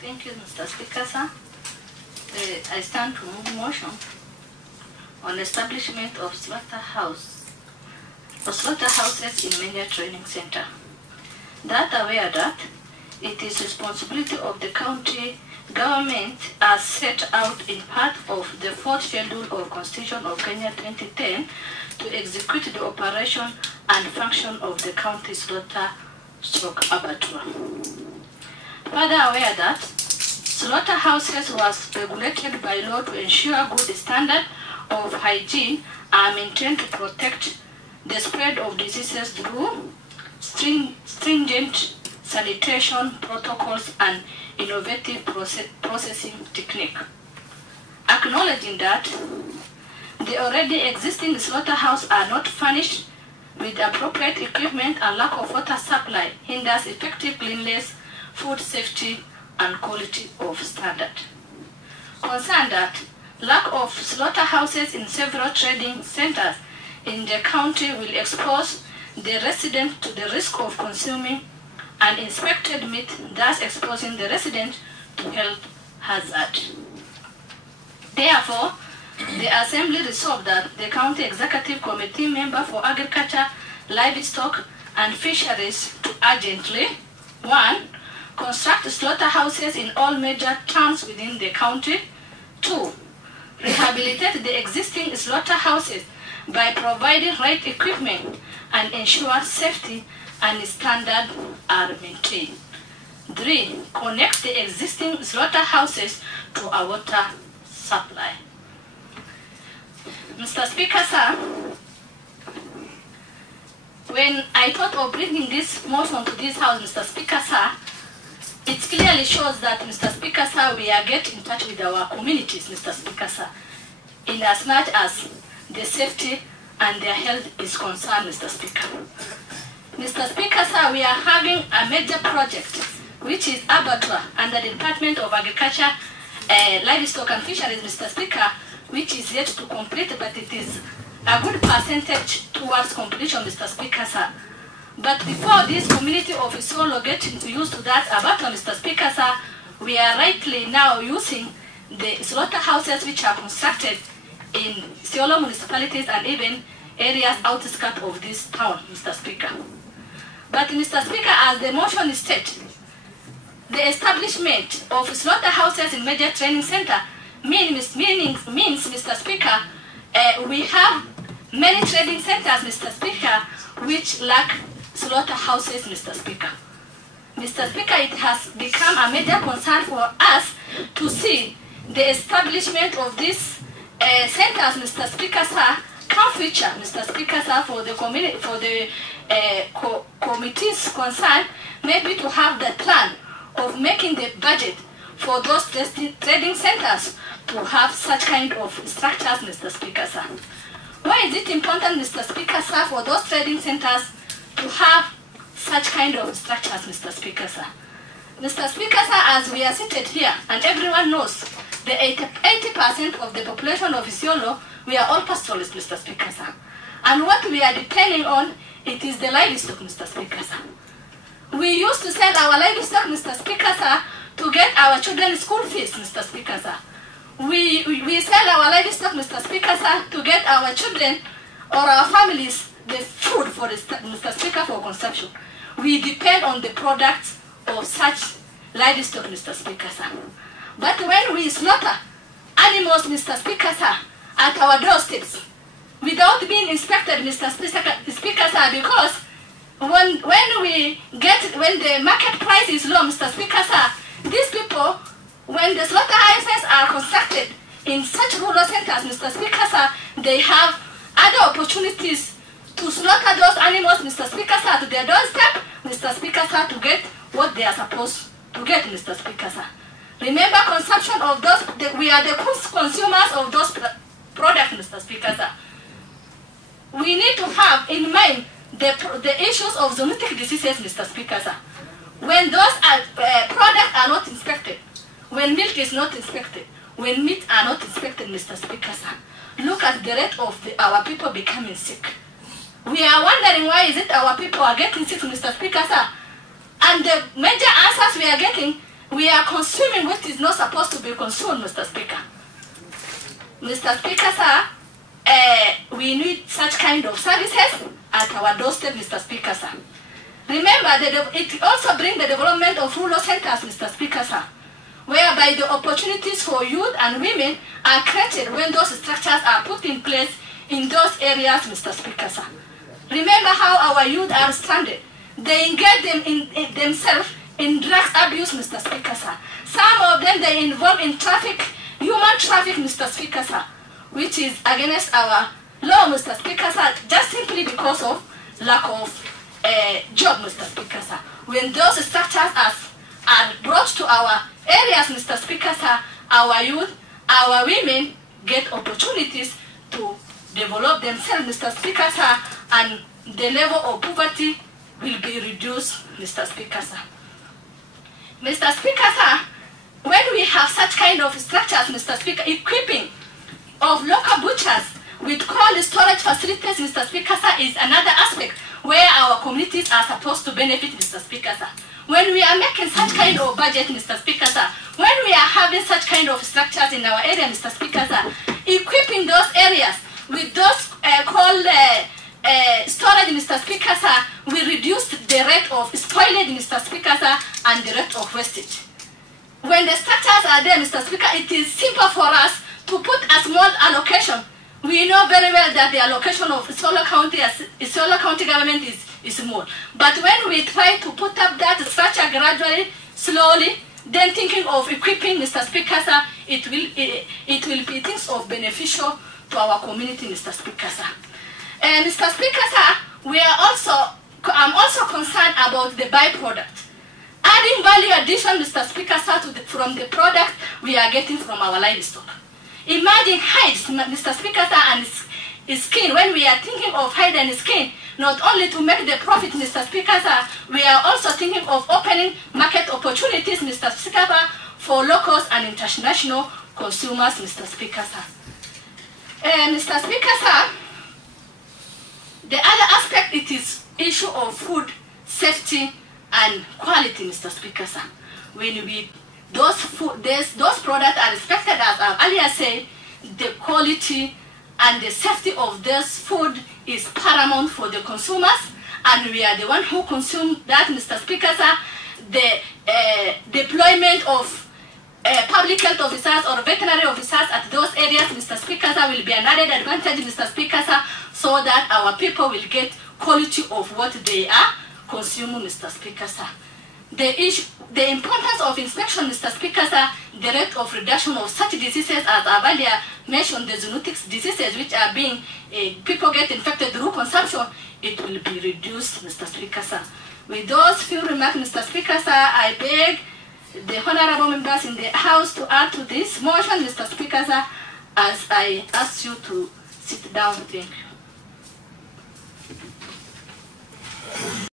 Thank you, Mr. Speaker, sir. I stand to move motion on establishment of slaughterhouses in Menya Training Center. That aware that it is responsibility of the county government as set out in part of the 4th schedule of Constitution of Kenya 2010 to execute the operation and function of the county slaughter/abattoir. Further aware that slaughterhouses was regulated by law to ensure good standard of hygiene are maintained to protect the spread of diseases through stringent sanitation protocols and innovative processing technique. Acknowledging that the already existing slaughterhouses are not furnished with appropriate equipment and lack of water supply hinders effective cleanliness, food safety, and quality of standard. Concerned that lack of slaughterhouses in several trading centers in the county will expose the resident to the risk of consuming uninspected meat, thus exposing the resident to health hazard. Therefore, the Assembly resolved that the County Executive Committee member for Agriculture, Livestock, and Fisheries to urgently 1. Construct slaughterhouses in all major towns within the county. 2. Rehabilitate the existing slaughterhouses by providing right equipment and ensure safety and standard are maintained. 3. Connect the existing slaughterhouses to a water supply. Mr. Speaker, sir, when I thought of bringing this motion to this House, Mr. Speaker, sir, it clearly shows that, Mr. Speaker, sir, we are getting in touch with our communities, Mr. Speaker, sir, in as much as the safety and their health is concerned, Mr. Speaker. Mr. Speaker, sir, we are having a major project, which is abattoir under the Department of Agriculture, Livestock and Fisheries, Mr. Speaker, which is yet to complete, but it is a good percentage towards completion, Mr. Speaker, sir. But before this community of Isiolo getting to use to that abattoir, Mr. Speaker, sir, we are rightly now using the slaughterhouses which are constructed in Isiolo municipalities and even areas outskirts of this town, Mr. Speaker. But, Mr. Speaker, as the motion states, the establishment of slaughterhouses in major training center means, Mr. Speaker, we have many trading centers, Mr. Speaker, which lack slaughterhouses, Mr. Speaker. Mr. Speaker, it has become a major concern for us to see the establishment of these centers, Mr. Speaker, sir, can feature, Mr. Speaker, sir, for the community, for the committees concerned, maybe to have the plan of making the budget for those trading centers to have such kind of structures, Mr. Speaker, sir. Why is it important, Mr. Speaker, sir, for those trading centers to have such kind of structures, Mr. Speaker, sir? Mr. Speaker, sir, as we are seated here, and everyone knows, the 80% of the population of Isiolo, we are all pastoralists, Mr. Speaker, sir. And what we are depending on, it is the livestock, Mr. Speaker, sir. We used to sell our livestock, Mr. Speaker, sir, to get our children's school fees, Mr. Speaker, sir. We sell our livestock, Mr. Speaker, sir, to get our children or our families the food for Mr. Speaker, for consumption. We depend on the products of such livestock, Mr. Speaker, sir. But when we slaughter animals, Mr. Speaker, sir, at our doorsteps, without being inspected, Mr. Speaker, sir, because when the market price is low, Mr. Speaker, sir, these people, when the slaughterhouses are constructed in such rural centers, Mr. Speaker, sir, they have other opportunities to slaughter those animals, Mr. Speaker, sir, to their doorstep, Mr. Speaker, sir, to get what they are supposed to get, Mr. Speaker, sir. Remember, consumption of those, we are the consumers of those products, Mr. Speaker, sir. We need to have in mind the issues of zoonotic diseases, Mr. Speaker, sir. When those products are not inspected, when milk is not inspected, when meat are not inspected, Mr. Speaker, sir, look at the rate of our people becoming sick. We are wondering why is it our people are getting sick, Mr. Speaker, sir. And the major answers we are getting, we are consuming what is not supposed to be consumed, Mr. Speaker. Mr. Speaker, sir, we need such kind of services at our doorstep, Mr. Speaker, sir. Remember, it also brings the development of rural centers, Mr. Speaker, sir, whereby the opportunities for youth and women are created when those structures are put in place in those areas, Mr. Speaker, sir. Remember how our youth are stranded. They engage in themselves in drugs abuse, Mr. Speaker, sir. Some of them, they involve in traffic, human traffic, Mr. Speaker, sir, which is against our law, Mr. Speaker, sir, just simply because of lack of job, Mr. Speaker, sir. When those structures are brought to our areas, Mr. Speaker, sir, our youth, our women get opportunities to develop themselves, Mr. Speaker, sir, and the level of poverty will be reduced, Mr. Speaker, sir. Mr. Speaker, sir, when we have such kind of structures, Mr. Speaker, equipping of local butchers with cold storage facilities, Mr. Speaker, sir, is another aspect where our communities are supposed to benefit, Mr. Speaker, sir. When we are making such kind of budget, Mr. Speaker, sir, when we are having such kind of structures in our area, Mr. Speaker, sir, equipping those areas with those cold storage, Mr. Speaker, sir, we reduce the rate of spoilage, Mr. Speaker, sir, and the rate of wastage. When the structures are there, Mr. Speaker, it is simple for us to put a small allocation. We know very well that the allocation of Isola County government is small. But when we try to put up that structure gradually, slowly, then thinking of equipping, Mr. Speaker, sir, it will be things of beneficial to our community, Mr. Speaker, sir. Mr. Speaker, sir, I'm also concerned about the byproduct. Adding value addition, Mr. Speaker, sir, from the product we are getting from our livestock. Imagine hides, Mr. Speaker, sir, and skin. When we are thinking of hide and skin, not only to make the profit, Mr. Speaker, sir, we are also thinking of opening market opportunities, Mr. Speaker, sir, for locals and international consumers, Mr. Speaker, sir. Mr. Speaker, sir, the other aspect, it is issue of food safety and quality, Mr. Speaker, sir. When those products are respected, as I earlier said, the quality and the safety of this food is paramount for the consumers, and we are the one who consume that, Mr. Speaker, sir. The deployment of public health officers or veterinary officers at those areas, Mr. Speaker, sir, will be an added advantage, Mr. Speaker, sir, so that our people will get quality of what they are consuming, Mr. Speaker, sir. The importance of inspection, Mr. Speaker, sir, the rate of reduction of such diseases, as I've earlier mentioned, the zoonotic diseases which are being, people get infected through consumption, it will be reduced, Mr. Speaker, sir. With those few remarks, Mr. Speaker, sir, I beg the honorable members in the House to add to this motion, Mr. Speaker, sir, as I ask you to sit down. Thank you.